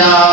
Hallelujah.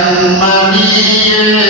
南无阿弥陀佛。